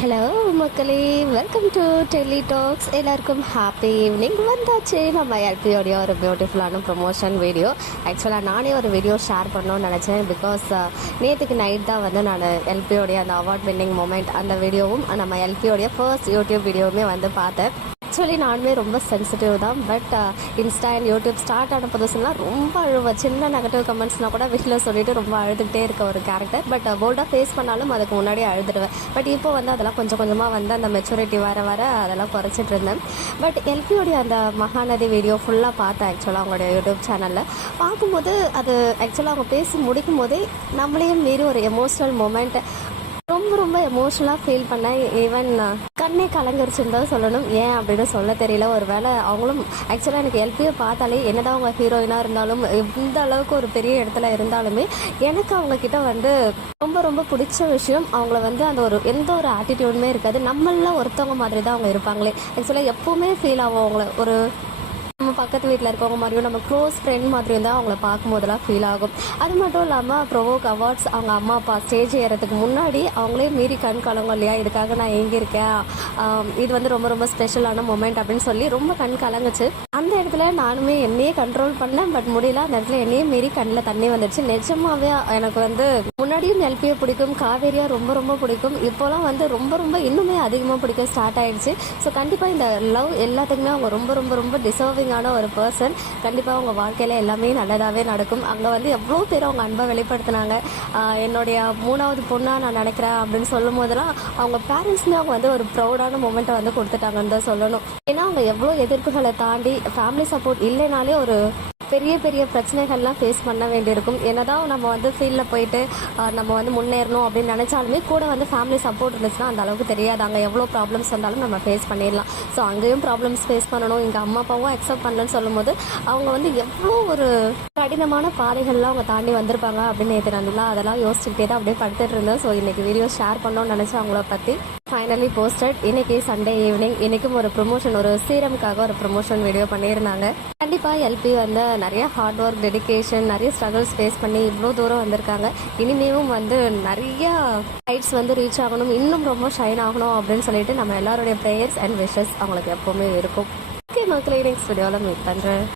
Hello மக்களே, welcome to Delhi tax. எல்லாருக்கும் happy evening. வந்தாச்சு நம்ம எல்பியோடைய ஒரு பியூட்டிஃபுல்லான ப்ரொமோஷன் வீடியோ. ஆக்சுவலாக நானே ஒரு வீடியோ ஷேர் பண்ணணும்னு நினச்சேன். பிகாஸ் நேற்றுக்கு நைட் தான் வந்து நான் எல்பியோடைய அந்த அவார்ட் வின்னிங் மூமெண்ட் அந்த வீடியோவும் நம்ம எல்பியோடைய ஃபர்ஸ்ட் யூடியூப் வீடியோவுமே வந்து பார்த்தேன். ஆக்சுவலி நானுமே ரொம்ப சென்சிட்டிவ் தான். But Insta and YouTube start ஆன புதுசுலாம் ரொம்ப அழுவேன். சின்ன நெகட்டிவ் கமெண்ட்ஸ்னால் கூட வீட்டில் சொல்லிட்டு ரொம்ப அழுதுகிட்டே இருக்க ஒரு கேரக்டர். பட் போல்டாக ஃபேஸ் பண்ணாலும் அதுக்கு முன்னாடி அழுதுடுவேன். பட் இப்போ வந்து அதெல்லாம் கொஞ்சம் கொஞ்சமாக வந்து அந்த மெச்சூரிட்டி வர அதெல்லாம் குறைச்சிட்டு இருந்தேன். பட் எல்பியோடைய அந்த மகாநதி வீடியோ ஃபுல்லாக பார்த்தேன். ஆக்சுவலாக அவங்களுடைய யூடியூப் சேனலில் பார்க்கும்போது அது ஆக்சுவலாக அவங்க பேசி முடிக்கும் போதே நம்மளையும் மீறி ஒரு எமோஷ்னல் மூமெண்ட் ரொம்ப எமோஷ்னலாக ஃபீல் பண்ணேன். ஈவன் கண்ணே கலங்கிருச்சுன்னு தான் சொல்லணும். ஏன் அப்படின்னு சொல்ல தெரியல. ஒரு வேளை அவங்களும் ஆக்சுவலாக எனக்கு எல்பியை பார்த்தாலே என்னதான் அவங்க ஹீரோயினாக இருந்தாலும் எந்த அளவுக்கு ஒரு பெரிய இடத்துல இருந்தாலுமே எனக்கு அவங்கக்கிட்ட வந்து ரொம்ப பிடிச்ச விஷயம் அவங்கள வந்து அந்த ஒரு எந்த ஒரு ஆட்டிடியூடுமே இருக்காது. நம்மளாம் ஒருத்தவங்க மாதிரி தான் அவங்க இருப்பாங்களே. ஆக்சுவலாக எப்போவுமே ஃபீல் ஆகும் அவங்கள ஒரு நம்ம பக்கத்து வீட்டில் இருக்கவங்க மாதிரியும் நம்ம க்ளோஸ் ஃப்ரெண்ட் மாதிரியும் தான் அவங்கள பார்க்கும்போதெல்லாம் ஃபீல் ஆகும். அது மட்டும் இல்லாமல் ப்ரொவோக் அவார்ட்ஸ் அவங்க அம்மா அப்பா ஸ்டேஜ் ஏறதுக்கு முன்னாடி அவங்களே மீறி கண் கலங்கும் இல்லையா, இதுக்காக நான் எங்கிருக்கேன், இது வந்து ரொம்ப ஸ்பெஷலான மூமெண்ட் அப்படின்னு சொல்லி ரொம்ப கண் கலங்குச்சு. அந்த இடத்துல நானுமே என்னையே கண்ட்ரோல் பண்ணேன். பட் முடியல. அந்த இடத்துல என்னையே மீறி கண்ணில் தண்ணி வந்துடுச்சு. நிஜமாவே எனக்கு வந்து முன்னாடியும் எல்பியை பிடிக்கும், காவேரியா ரொம்ப பிடிக்கும். இப்போலாம் வந்து ரொம்ப இன்னுமே அதிகமாக பிடிக்க ஸ்டார்ட் ஆயிடுச்சு. ஸோ கண்டிப்பாக இந்த லவ் எல்லாத்துக்குமே அவங்க ரொம்ப டிசர்விங் ஒரு பர்சன். கண்டிப்பாக அவங்க வாழ்க்கையில் எல்லாமே நல்லதாகவே நடக்கும். அங்கே வந்து எவ்வளோ பேர் அவங்க அன்பை வெளிப்படுத்தினாங்க. என்னுடைய 3வது பொண்ணாக நான் நினைக்கிறேன் அப்படின்னு சொல்லும் போதெல்லாம் அவங்க பேரண்ட்ஸ்மே அவங்க வந்து ஒரு ப்ரௌடான மூமெண்ட்டை வந்து கொடுத்துட்டாங்கன்னு தான் சொல்லணும். ஏன்னா அவங்க எவ்வளோ எதிர்ப்புகளை தாண்டி ஃபேமிலி சப்போர்ட் இல்லைனாலே ஒரு பெரிய பிரச்சனைகள்லாம் ஃபேஸ் பண்ண வேண்டியிருக்கும். என்னதான் நம்ம வந்து ஃபீல்டில் போயிட்டு நம்ம வந்து முன்னேறணும் அப்படின்னு நினச்சாலுமே கூட வந்து ஃபேமிலி சப்போர்ட் இருந்துச்சுன்னா அந்த அளவுக்கு தெரியாது. அங்கே எவ்வளோ ப்ராப்ளம்ஸ் வந்தாலும் நம்ம ஃபேஸ் பண்ணிடலாம். ஸோ அங்கேயும் ப்ராப்ளம்ஸ் ஃபேஸ் பண்ணணும். எங்கள் அம்மா அப்பாவும் அக்செப்ட் பண்ணலன்னு சொல்லும்போது அவங்க வந்து எவ்வளோ ஒரு கடினமான பாதைகள்லாம் அவங்க தாண்டி வந்திருப்பாங்க அப்படின்னு நேற்று நல்லா அதெல்லாம் யோசிச்சுக்கிட்டே தான் அப்படியே படுத்துட்டு இருந்தேன். ஸோ இன்றைக்கி வீடியோ ஷேர் பண்ணோன்னு நினச்சேன் அவங்கள பற்றி. Finally posted. இன்றைக்கி சண்டே ஈவினிங். இன்றைக்கும் ஒரு ப்ரொமோஷன், ஒரு சீரமுக்காக ஒரு ப்ரொமோஷன் வீடியோ பண்ணியிருந்தாங்க. கண்டிப்பாக எல்பி வந்து நிறைய ஹார்ட் ஒர்க், டெடிகேஷன், நிறைய ஸ்ட்ரகிள்ஸ் ஃபேஸ் பண்ணி இவ்வளோ தூரம் வந்திருக்காங்க. இனிமேவும் வந்து நிறைய ஹைட்ஸ் வந்து ரீச் ஆகணும், இன்னும் ரொம்ப ஷைன் ஆகணும் அப்படின்னு சொல்லிட்டு நம்ம எல்லாருடைய ப்ரேயர்ஸ் அண்ட் விஷஸ் அவங்களுக்கு எப்போவுமே இருக்கும். ஓகே மக்களே, நெக்ஸ்ட் வீடியோவில் மீட் பண்ணுறேன்.